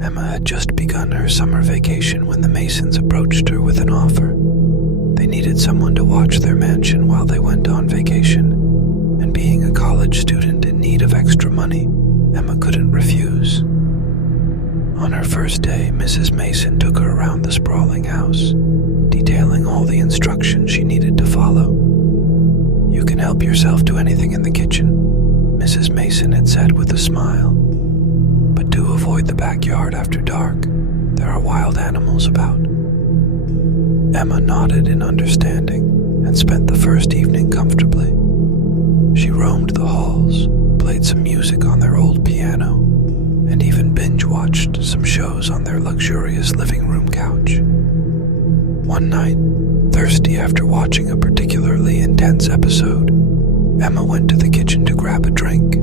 Emma had just begun her summer vacation when the Masons approached her with an offer. They needed someone to watch their mansion while they went on vacation, and being a college student in need of extra money, Emma couldn't refuse. On her first day, Mrs. Mason took her around the sprawling house, detailing all the instructions she needed to follow. "You can help yourself to anything in the kitchen," Mrs. Mason had said with a smile. "But do avoid the backyard after dark. There are wild animals about." Emma nodded in understanding and spent the first evening comfortably. She roamed the halls, played some music on their old piano, and even binge-watched some shows on their luxurious living room couch. One night, thirsty after watching a particularly intense episode, Emma went to the kitchen to grab a drink.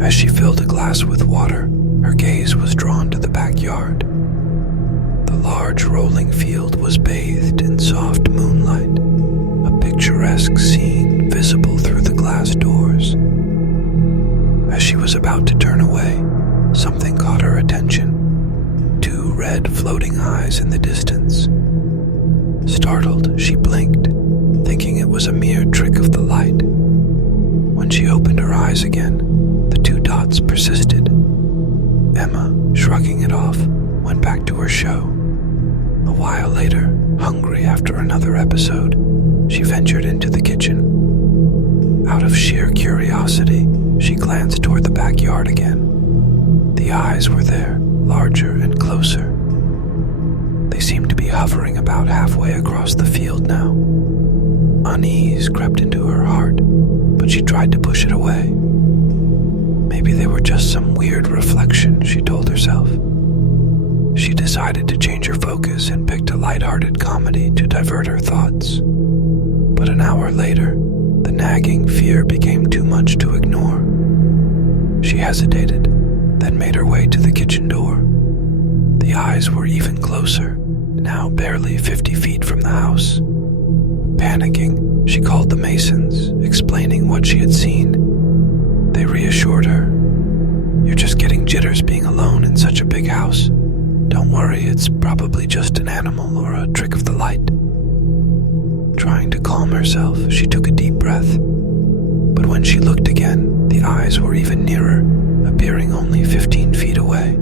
As she filled a glass with water, her gaze was drawn to the backyard. The large rolling field was bathed in soft moonlight, a picturesque scene visible through the glass doors. As she was about to turn away, something caught her attention. Two red floating eyes in the distance. Startled, she blinked, thinking it was a mere trick of the light. When she opened her eyes again, the two dots persisted. Emma, shrugging it off, went back to her show. A while later, hungry after another episode, she ventured into the kitchen. Out of sheer curiosity, she glanced toward the backyard again. The eyes were there, larger and closer. They seemed to be hovering about halfway across the field now. Unease crept into her heart, but she tried to push it away. Maybe they were just some weird reflection, she told herself. She decided to change her focus and picked a lighthearted comedy to divert her thoughts. But an hour later, the nagging fear became too much to ignore. She hesitated, then made her way to the kitchen door. The eyes were even closer, now barely 50 feet from the house. Panicking, she called the Masons, explaining what she had seen. They reassured her. "You're just getting jitters being alone in such a big house. Don't worry, it's probably just an animal or a trick of the light." Trying to calm herself, she took a deep breath. But when she looked again, the eyes were even nearer, appearing only 15 feet away.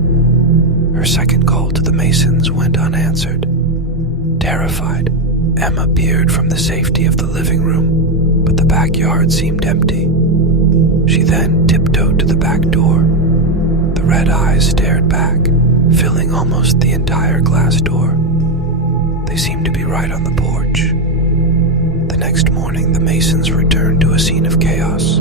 Her second call to the Masons went unanswered. Terrified, Emma peered from the safety of the living room, but the backyard seemed empty. She then tiptoed to the back door. The red eyes stared back, filling almost the entire glass door. They seemed to be right on the porch. The next morning, the Masons returned to a scene of chaos.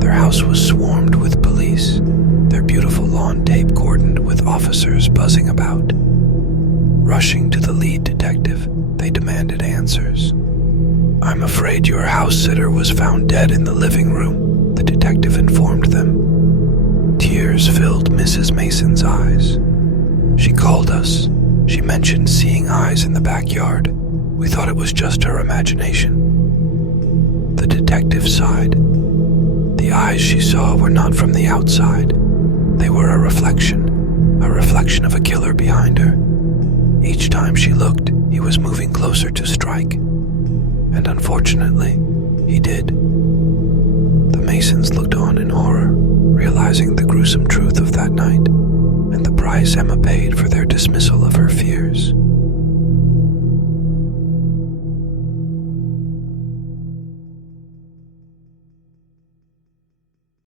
Their house was swarmed with police, their beautiful lawn tape cordoned with officers buzzing about. Rushing to the lead detective, they demanded answers. "I'm afraid your house sitter was found dead in the living room," the detective informed them. Tears filled Mrs. Mason's eyes. "She called us. She mentioned seeing eyes in the backyard. We thought it was just her imagination." The detective sighed. The eyes she saw were not from the outside. They were a reflection of a killer behind her. Each time she looked, he was moving closer to strike. And unfortunately, he did. The Masons looked on in horror, realizing the gruesome truth of that night, and the price Emma paid for their dismissal of her fears.